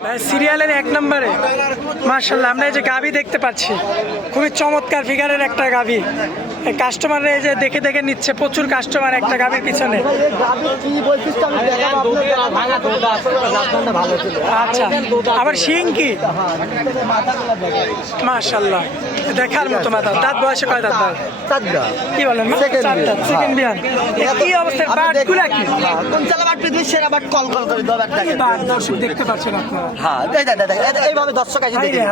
সিরিয়ালের 1 নম্বরে মাশাআল্লাহ আমরা এই যে গাভী দেখতে পাচ্ছি, খুবই চমৎকার ফিগারের একটা গাভী। কাস্টমাররা এই যে দেখে দেখে নিচ্ছে, প্রচুর কাস্টমার একটা গাভীর পিছনে। আচ্ছা, আবার শিং কি মাশাআল্লাহ দেখার মতো মাথা। দাঁত বয়সে কয় দাঁত ভাই? কি বলেন? সেকেন্ড বিয়ান। কি অবস্থা বাটগুলা কি? কোন চালা বাট পৃথিবীর সেরা বাট কল কল করে দাও বাট দেখেন। দর্শক দেখতে পাচ্ছেন আপনারা? হ্যাঁ এইভাবে দর্শক আসে দেখে।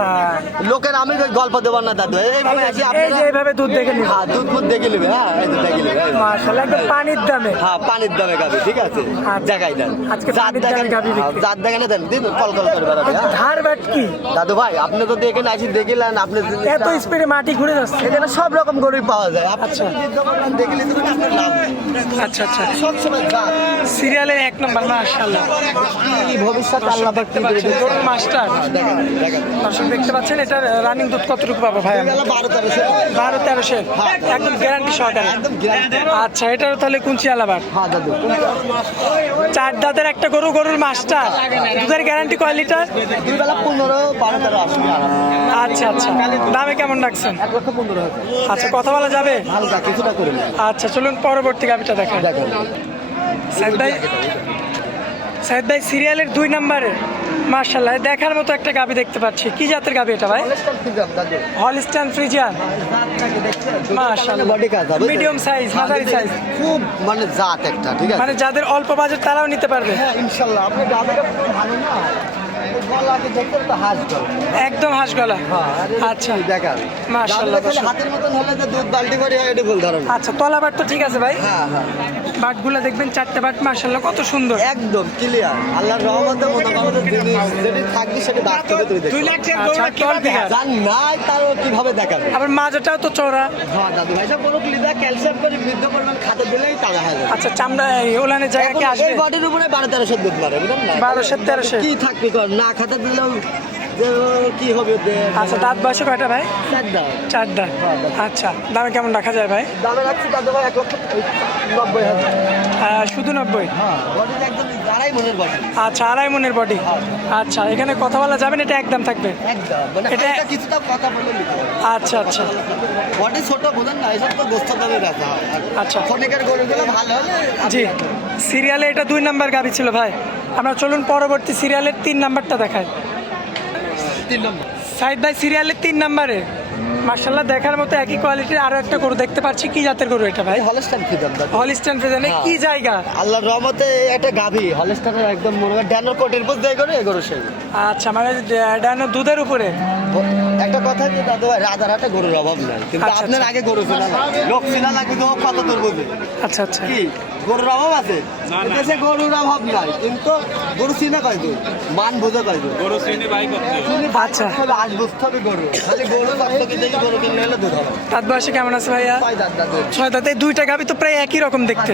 লোকের আমি গল্প দেব না দাদু, এইভাবে আসি এই যে এইভাবে দুধ দেখে নিবে। হ্যাঁ দুধ ফুদ দেখে নিবে। হ্যাঁ এই দুধ দেখে নিবে মাশাআল্লাহ একদম পানির দামে। হ্যাঁ পানির দামে গাবি, ঠিক আছে দেখাই দেন। আজকে পানির দামে গাবি বিক্রি। জাত দেখানে দেন দিন কল কল করে বেড়াবে। ধার বাট কি দাদু ভাই আপনি তো দেখেন আসি দেখিলেন, আপনি এত স্পিডে মাটি ঘুরে যাচ্ছে। এখানে সব রকম গরুই পাওয়া যায়। আচ্ছা দেখলে তো আপনার লাভ। আচ্ছা আচ্ছা সব সময় জাত সিরিয়ালের 1 নম্বর মাশাআল্লাহ। ভবিষ্যতে আল্লাহ পাক কি করে দেবে মাস্টার দেখেন দেখেন। দর্শক দেখতে পাচ্ছেন, এটার রানিং দুধ কতটুকু পাবো ভাই? 12-13 একদম গ্যারান্টি সহকারে। একদম গ্যারান্টি। আচ্ছা এটারও তাহলে কুঞ্চি আলাবার। হ্যাঁ দাদু 4 দাঁতের একটা গরুর মাস্টার, দুধের গ্যারান্টি কয় লিটার? দুই বেলা 15-12 আসবে। আচ্ছা আচ্ছা দামে কেমন রাখছেন? 1,15,000। আচ্ছা কথা বলা যাবে? হালকা কিছুটা করে নিন। আচ্ছা চলুন পরবর্তী গাভিটা দেখাই। দেখেন সাইদ ভাই সিরিয়ালের 2 নম্বরে মাশাআল্লাহ দেখার মতো একটা গাভি দেখতে পাচ্ছি। কি জাতের গাভি এটা ভাই? হলস্টাইন ফ্রিজিয়ান মাশাআল্লাহ। বডি কাজ হবে, মিডিয়াম সাইজ, মাঝারি সাইজ, খুব মানে জাত একটা, ঠিক আছে মানে যাদের অল্প বাজেট তারাও নিতে পারবে। হ্যাঁ ইনশাআল্লাহ। আপনি গাবিটা ভালো না গলাকে দেখতে তো হাঁস গলা, একদম হাঁস গলা। হ্যাঁ আচ্ছা দেখান মাশাআল্লাহ। গাবিটা হাতের মতন হলে যে দুধ বালতি করে হয় এটা ভুল ধারণা। আচ্ছা তলা বাট তো ঠিক আছে ভাই? হ্যাঁ হ্যাঁ বাটগুলো দেখবেন 4টে বাট মাশাআল্লাহ কত সুন্দর, একদম ক্লিয়ার। আল্লাহর রহমতে মোটামুটি জিনিস যেটি থাকবে সেটা বাস্তবে তুই দেখবি। আচ্ছা টল ফিগার জান নাই তারও কিভাবে দেখাবে। আবার মাজাটাও তো চওড়া। হ্যাঁ দাদু ভাই সব কোনো ক্লিয়ার ক্যালসিয়াম করে বৃদ্ধ করবেন, খাতে দিলেই তাজা হয়ে যাবে। আচ্ছা চামড়া ওলানের জায়গা কি আসবে? এই বডির উপরে 12-13 দুধ মারে বুঝলেন না? 12-13 কি থাকবে কর না খাতে দিলেও যে কি হবে দে। আচ্ছা দাঁত বয়সে কয়টা ভাই? 4 দাও 4 দাঁত। আচ্ছা দামে কেমন রাখা যায় ভাই? দামে রাখছি দাদু ভাই 1,90,000। শুধু 90? হ্যাঁ বডিটা একদম আড়াই মনের বডি। আচ্ছা 2.5 মনের বডি। আচ্ছা এখানে কথা বলা যাবে না, এটা একদম থাকবে? একদম মানে এটা- এটা কিছুটা কথা বলে নিতে হবে। আচ্ছা আচ্ছা বডি ছোট বোঝেন না, এসব তো গোস্ত দামে রাখা হয়। আচ্ছা ক্ষণিকের গরুগুলো ভালো হলে জি সিরিয়ালে এটা 2 নাম্বার গাভি ছিল ভাই। আমরা চলুন পরবর্তী সিরিয়ালের 3 নাম্বারটা দেখাই। 3 নম্বর সাইদ ভাই সিরিয়ালের 3 নাম্বারে মাশাআল্লাহ দেখার মতো একই কোয়ালিটির আরো একটা গরু দেখতে পাচ্ছি। কি জাতের গরু এটা ভাই? হলস্টাইন ফিজার দাদু। Holstein Friesian. কি জায়গা? আল্লাহর রহমতে একটা গাভী হলস্টাইনের একদম মনে হয় ড্যানোর কোটের উপর দিয়ে করে এগোরো সেই। আচ্ছা মানে ডানো দুধের উপরে। একটা কথা যে দাদু ভাই রাজারহাটে গরুর অভাব নাই, কিন্তু আচ্ছা, আপনার আগে গরু চেনা লাগবে। লোক চেনা লাগবে তো কত দূর বুঝে আচ্ছা আচ্ছা কি গরুর অভাব আছে? দেশে গরুর অভাব নাই, কিন্তু গরু চিনা কয় দূর, মান বুঝে কয় দূর। গরু চিনি ভাই করতে আচ্ছা আজ বুঝতে হবে গরু খালি গরু বাচ্চা কিনতে গরু কিনলে হলে দুধ হবে। দাঁত বয়সে কেমন আছে ভাইয়া? কয় দাঁত দাদু? 6 দাঁত। এই 2টা গাভি তো প্রায় একই রকম দেখতে।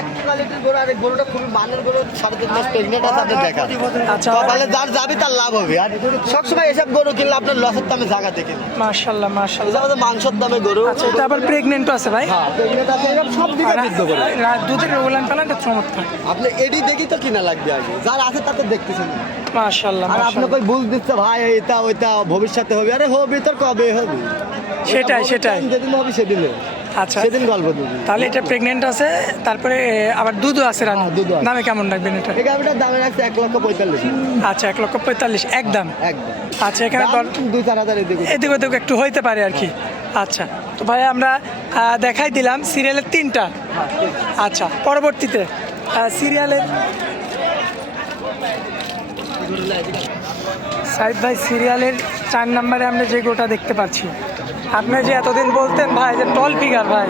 এক কোয়ালিটির গরু আর এই গরুটা খুবই মানের গরু, 3.5 মাস প্রেগনেন্ট আছে আপনার দেখা। আচ্ছা কপালে যার যাবি তার লাভ হবে। আর সবসময় এসব গরু কিনলে আপনার লসের দামে জায়গা দেখে মাশাআল্লাহ মাশাআল্লাহ। আমাদের মাংসের দামে গরু। আচ্ছা এটা আবার প্রেগনেন্টও আছে ভাই? হ্যাঁ প্রেগনেন্ট আছে, এসব সব দিকে বৃদ্ধ করে। দুধের ওলান পালানটা চমৎকার। আপনি এডি দেখি তো কিনা লাগবে আগে, যার আছে তাতে দেখতেছেন। মাশাআল্লাহ আর আপনি কই বুঝ দিচ্ছে ভাই এটা ওইটা ভবিষ্যতে হবে, আরে হবে তোর কবে হবে সেটাই। যেদিন হবে সেদিন আচ্ছা সেদিন গল্প দিবি। তাহলে এটা প্রেগনেন্ট আছে, তারপরে আবার দুধও আছে রানী। দুধও আছে। দামে কেমন রাখবেন এটা? এই গাভিটার দামে রাখছে 1,45,000। আচ্ছা 1,45,000 একদম। একদম আচ্ছা এখানে 2-4 হাজার এদিকে এদিক ওদিক একটু হইতে পারে আর কি। আচ্ছা তো ভাই আমরা দেখাই দিলাম সিরিয়ালের 3টা। আচ্ছা পরবর্তীতে সিরিয়ালের সাইদ ভাই সিরিয়ালের 4 নম্বরে আমরা যে গোটা দেখতে পাচ্ছি, আপনি যে এতদিন বলতেন ভাই যে টল ফিগার ভাই,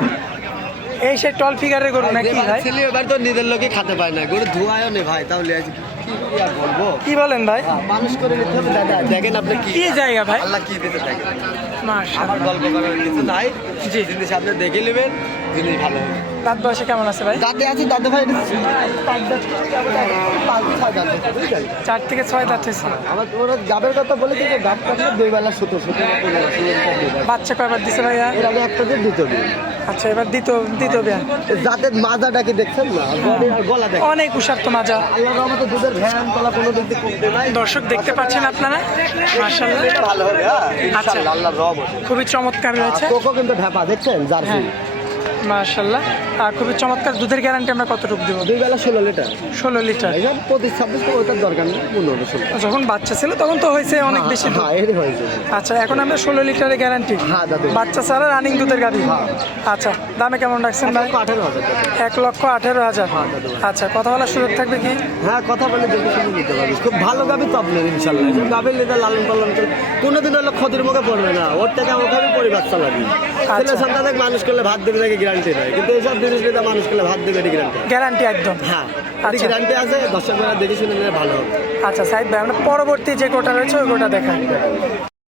এই সেই টল ফিগারের গরু নাকি ভাই? ছেলে এবার তো নিজের লোকই খেতে পায় না, গরু ধোয়ায়ও নেই ভাই, তাহলে আজ কি আর বলবো। কি বলেন ভাই? মানুষ করে নিতে হবে দাদা। দেখেন আপনি কি জায়গা ভাই? আল্লাহ কি দিতে দেখেন। মাশাআল্লাহ। আমার গল্প করার কিছু নাই, যে জিনিস আপনি দেখে নেবেন জিনিস ভালো হবে। দাঁত বয়সে কেমন আছে ভাই? দাদে আছে দাদু ভাই 5-6 দাঁত, বুঝলেন? 4 থেকে 6 দাঁত হয়েছে। আমার ওরা গাবের কথা বলে দিয়েছে, গাব কাটলে 2 বেলা 17 বাচ্চা কয়বার দিছে ভাইয়া? এর আগে একটা দিয়ে দিতে হবে। আচ্ছা, এবার দ্বিতীয় বিয়ান। জাতের মাজাটাকে দেখছেন না, বডি আর গলা দেখেন। অনেক উষার তো মাজা। আল্লাহর রহমতে দুধের ভ্যান তলা কোনো দিক দিয়ে কমতে নাই। দর্শক দেখতে পাচ্ছেন আপনারা, মাশাআল্লাহ এটা ভালো হবে, হ্যাঁ ইনশাআল্লাহ আল্লাহর রহমতে। খুবই চমৎকার রয়েছে। কোকো কিন্তু ঢাপা দেখছেন, জার্সি। মাশাআল্লাহ, আর খুবই চমৎকার। দুধের গ্যারান্টি আমরা কতটুকু দেবো? 2 বেলা 16 লিটার। 16 লিটার। এইসব 25-26 তো ওটার দরকার নেই, 15 16। যখন বাচ্চা ছিল তখন তো হয়েছে অনেক বেশি দুধ। হ্যাঁ এরই হয়েছে। আচ্ছা, এখন আমরা 16 লিটারের গ্যারান্টি। হ্যাঁ দাদু। বাচ্চা ছাড়া রানিং দুধের গাড়ি। হ্যাঁ। আচ্ছা, দামে কেমন রাখছেন ভাই? 18,000 টাকা। 1,18,000। হ্যাঁ, দাদু। আচ্ছা, কথা বলার সুযোগ থাকবে কি? হ্যাঁ কথা বলে দেখে শুনে নিতে পারবি। খুব ভালো গাবি তো আপনার ইনশাল্লাহ। এসব গাবির লিটার লালন পালন করে কোনোদিন হলো ক্ষতির মুখে পড়বে না। ওর থেকে আমাকে আমি পরিবার চালাবি। ছেলে সন্তান মানুষ করলে ভাত দেবে নাকি গ্যারান্টি নাই, কিন্তু এইসব জিনিস নিতে মানুষ করলে ভাত দেবে গ্যারান্টি। গ্যারান্টি একদম। হ্যাঁ আচ্ছা। গ্যারান্টি আছে, দর্শকরা দেখে শুনে নিলে ভালো হবে। আচ্ছা সাইদ ভাই, আমরা পরবর্তী যে গোটা রয়েছে ওই গোটা দেখাই।